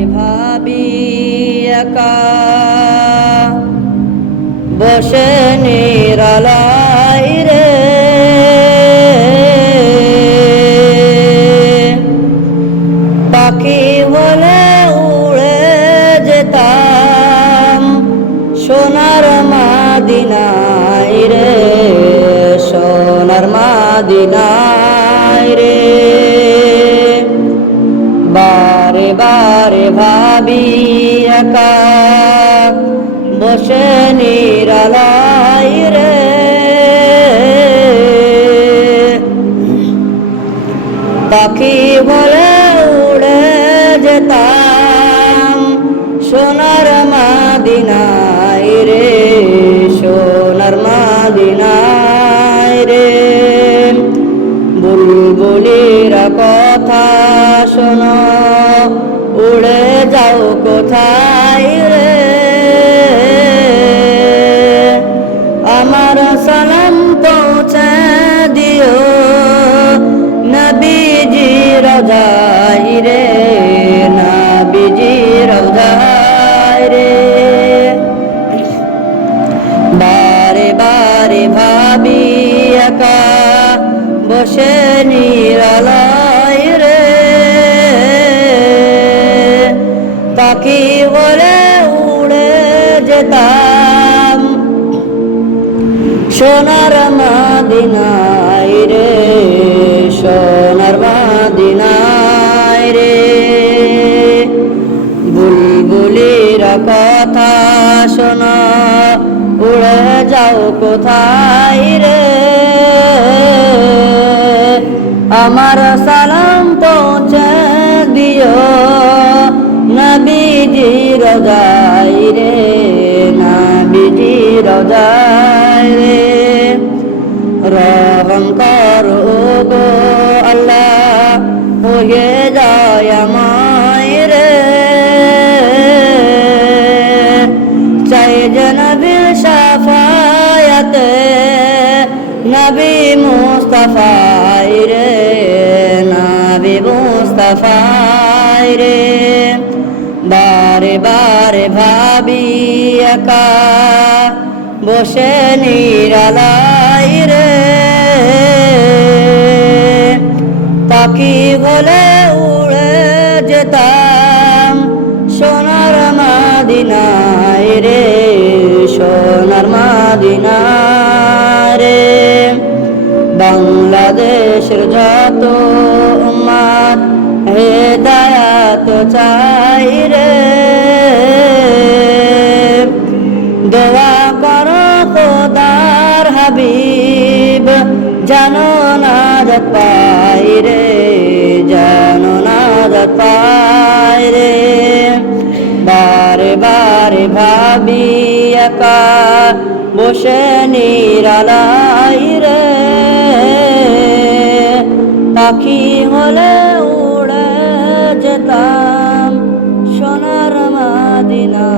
বারে ভাবি একা বসে নিরালাই রে, পাখি হলে উড়ে যেতাম সোনার মাদিনায় রে, সোনার মাদিনায় রে। বারে বারে ভাবি একা বসে নিরালাই রে, পাখি বলে উড়ে যেতাম সোনার মাদিনায় রে, সোনার মাদিনায় রে। বুলবুলিরা কথা শোনো উড়ে যাও কোথায় রে, আমার সালাম পৌঁছে দিও নবীজি রওজায় রে, নবীজি রওজায় রে। বারে বারে ভাবি একা বসে নিরালাই রে, পাখি বলে উড়ে যেতাম সোনার মাদিনায় রে, সোনার মাদিনায় রে। বুলবুলিরা কথা শোনো উড়ে যাও কোথায় রে, আমার সালাম পৌঁছে দিও নবীজি রওজায় রে, নবীজি রওজায় রে। রহম করো গো আল্লাহ হয়ে যায় আমায় রে, চাই যে নবীর শাফায়াতে নবী মুস্তাফায় রে, নবী মুস্তাফায় রে। বারে বারে ভাবি একা বসে নিরালাই রে, পাখি বলে উড়ে যেতাম সোনার মাদিনায় রে, সোনার মাদিনায় রে। বাংলাদেশের যত উম্মত হেদায়াত চাই রে, দোয়া করো খোদার হাবিব জানো নাজাত পাই রে, জানো নাজাত পাই রে। বারে বারে ভাবি একা বসে নিরালাই রে, পাখি হলে উড়ে যেতাম সোনার মাদিনা।